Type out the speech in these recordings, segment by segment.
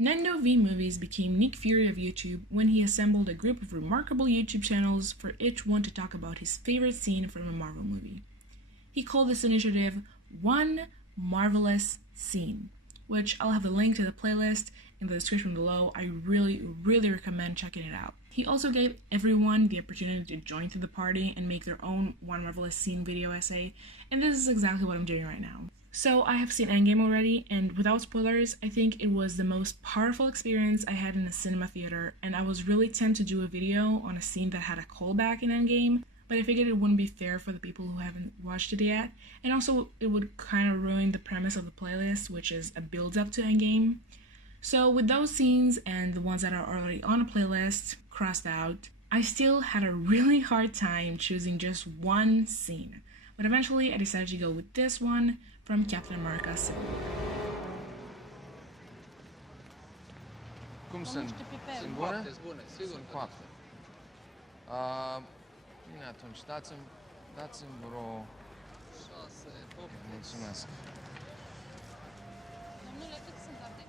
Nendo V Movies became Nick Fury of YouTube when he assembled a group of remarkable YouTube channels for each one to talk about his favorite scene from a Marvel movie. He called this initiative One Marvelous Scene, which I'll have a link to the playlist in the description below. I really recommend checking it out. He also gave everyone the opportunity to join to the party and make their own One Marvelous Scene video essay, and this is exactly what I'm doing right now. So I have seen Endgame already, and without spoilers, I think it was the most powerful experience I had in a cinema theater, and I was really tempted to do a video on a scene that had a callback in Endgame, but I figured it wouldn't be fair for the people who haven't watched it yet, and also it would kind of ruin the premise of the playlist, which is a build-up to Endgame. So with those scenes and the ones that are already on a playlist crossed out, I still had a really hard time choosing just one scene, but eventually I decided to go with this one from Captain America Civil War. Cum sunt? Sunt bune? Sunt coapte. Bine, atunci, dați-mi vreo 6. Mulțumesc. Domnule, cât sunt ardei?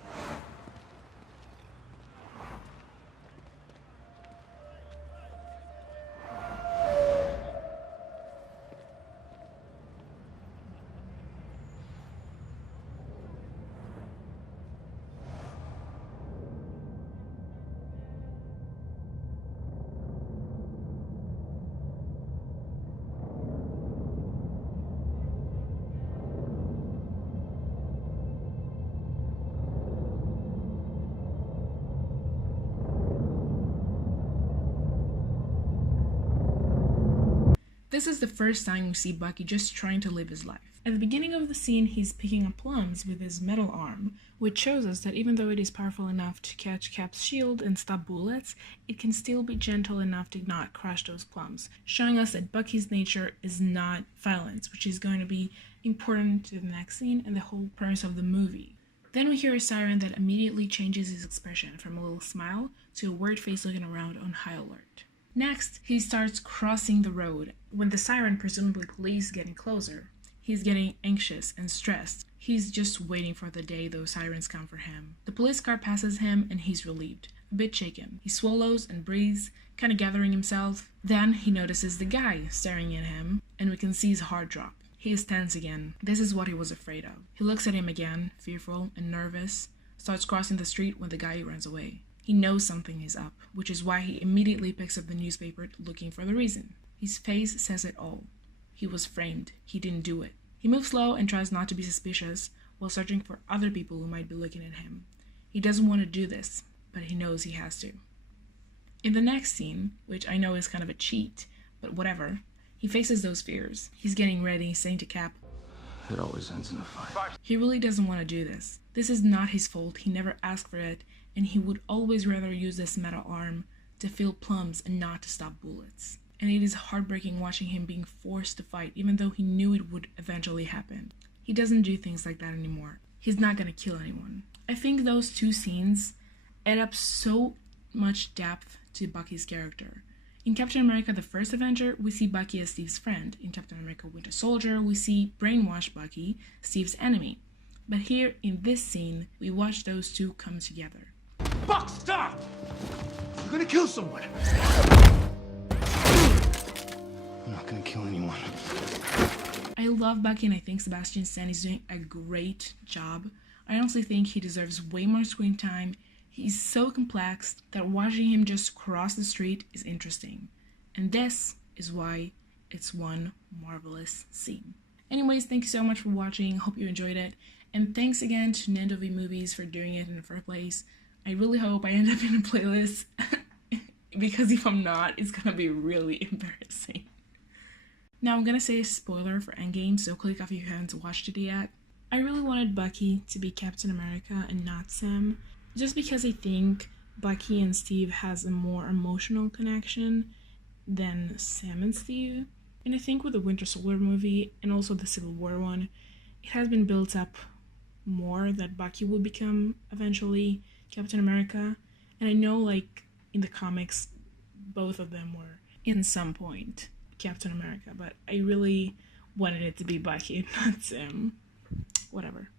This is the first time we see Bucky just trying to live his life. At the beginning of the scene, he's picking up plums with his metal arm, which shows us that even though it is powerful enough to catch Cap's shield and stop bullets, it can still be gentle enough to not crush those plums, showing us that Bucky's nature is not violence, which is going to be important to the next scene and the whole premise of the movie. Then we hear a siren that immediately changes his expression from a little smile to a worried face looking around on high alert. Next, he starts crossing the road. When the siren, presumably police, is getting closer, he's getting anxious and stressed. He's just waiting for the day those sirens come for him. The police car passes him and he's relieved, a bit shaken. He swallows and breathes, kind of gathering himself. Then he notices the guy staring at him, and we can see his heart drop. He is tense again. This is what he was afraid of. He looks at him again, fearful and nervous, starts crossing the street when the guy runs away. He knows something is up, which is why he immediately picks up the newspaper looking for the reason. His face says it all. He was framed. He didn't do it. He moves slow and tries not to be suspicious while searching for other people who might be looking at him. He doesn't want to do this, but he knows he has to. In the next scene, which I know is kind of a cheat, but whatever, he faces those fears. He's getting ready, saying to Cap, It always ends in a fight. he really doesn't want to do this. This is not his fault. He never asked for it, and he would always rather use this metal arm to fill plums and not to stop bullets. And it is heartbreaking watching him being forced to fight, even though he knew it would eventually happen. He doesn't do things like that anymore. He's not gonna kill anyone. I think those two scenes add up so much depth to Bucky's character. In Captain America the First Avenger, we see Bucky as Steve's friend. In Captain America Winter Soldier, we see brainwashed Bucky, Steve's enemy. But here, in this scene, we watch those two come together. Buck, stop! You're gonna kill someone. I'm not gonna kill anyone. I love Bucky and I think Sebastian Stan is doing a great job. I honestly think he deserves way more screen time. He's so complex that watching him just cross the street is interesting. And this is why it's one marvelous scene. Anyways, thank you so much for watching. Hope you enjoyed it. And thanks again to Nendo V Movies for doing it in the first place. I really hope I end up in a playlist because if I'm not, it's gonna be really embarrassing. Now I'm gonna say a spoiler for Endgame, so click off if you haven't watched it yet. I really wanted Bucky to be Captain America and not Sam, just because I think Bucky and Steve has a more emotional connection than Sam and Steve. And I think with the Winter Soldier movie and also the Civil War one, it has been built up more that Bucky would become eventually Captain America. And I know, like, in the comics, both of them were, in some point, Captain America, but I really wanted it to be Bucky, not Sam. Whatever.